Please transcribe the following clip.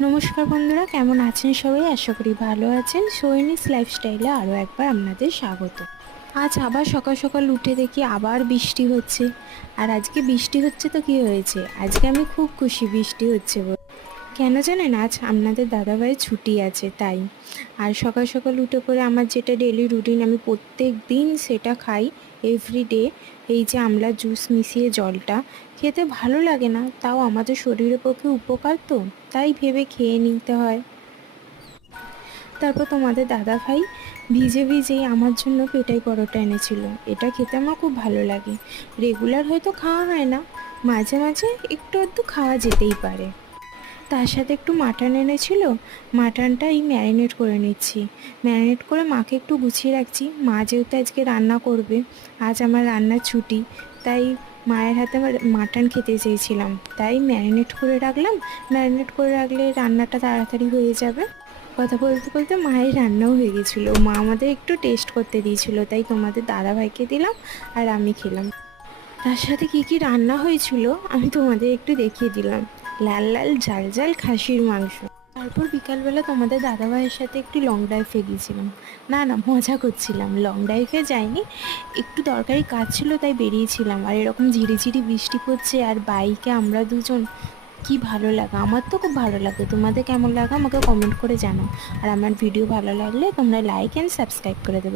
নমস্কার বন্ধুরা, কেমন আছেন সবাই? আশা করি ভালো আছেন। সৈনিস লাইফস্টাইলে আরও একবার আপনাদের স্বাগত। আজ আবার সকাল সকাল উঠে দেখি আবার বৃষ্টি হচ্ছে। আর আজকে বৃষ্টি হচ্ছে তো কি হয়েছে? আজকে আমি খুব খুশি বৃষ্টি হচ্ছে। কেন জানেন? আজ আপনাদের দাদাভাইয়ের ছুটি আছে, তাই। আর সকাল সকাল উঠে করে আমার যেটা ডেলি রুটিন আমি প্রত্যেক দিন সেটা খাই এভরিডে এই যে আমলা জুস মিশিয়ে জলটা। খেতে ভালো লাগে না, তাও আমাদের শরীরের পক্ষে উপকার তো, তাই ভেবে খেয়ে নিতে হয়। তারপর তোমাদের দাদা ভাই ভিজে ভিজেই আমার জন্য পেটাই পরোটা এনেছিল। এটা খেতে আমার খুব ভালো লাগে। রেগুলার হয়তো খাওয়া হয় না, মাঝে মাঝে একটু একটু খাওয়া যেতেই পারে। তার সাথে একটু মাটন এনেছিল, মাটনটা এই ম্যারিনেট করে নিচ্ছি। ম্যারিনেট করে মাকে একটু গুছিয়ে রাখছি। মা যেহেতু আজকে রান্না করবে, আজ আমার রান্নার ছুটি, তাই মায়ের হাতে আমার মাটন খেতে চেয়েছিলাম। তাই ম্যারিনেট করে রাখলাম। ম্যারিনেট করে রাখলে রান্নাটা তাড়াতাড়ি হয়ে যাবে। কথা বলতে বলতে মায়ের রান্নাও হয়ে গেছিল। মা আমাদের একটু টেস্ট করতে দিয়েছিল, তাই তোমাদের দাদাভাইকে দিলাম আর আমি খেলাম। তার সাথে কি কি রান্না হয়েছিল, আমি তোমাদের একটু দেখিয়ে দিলাম। লাল লাল, ঝাল ঝাল খাসির মাংস। তারপর বিকালবেলা তোমাদের দাদাভাইয়ের সাথে একটু লং ড্রাইভে গিয়েছিলাম। না না, মজা করছিলাম। লং ড্রাইভে যাইনি। একটু দরকারি কাজ ছিল, তাই বেরিয়েছিলাম। আর এরকম ঝিরিঝিরি বৃষ্টি পড়ছে, আর বাইকে আমরা দুজন, কি ভালো লাগা। আমার তো খুব ভালো লাগে। তোমাদের কেমন লাগা আমাকে কমেন্ট করে জানাও। আর আমার ভিডিও ভালো লাগলে তোমরা লাইক অ্যান্ড সাবস্ক্রাইব করে দেবে।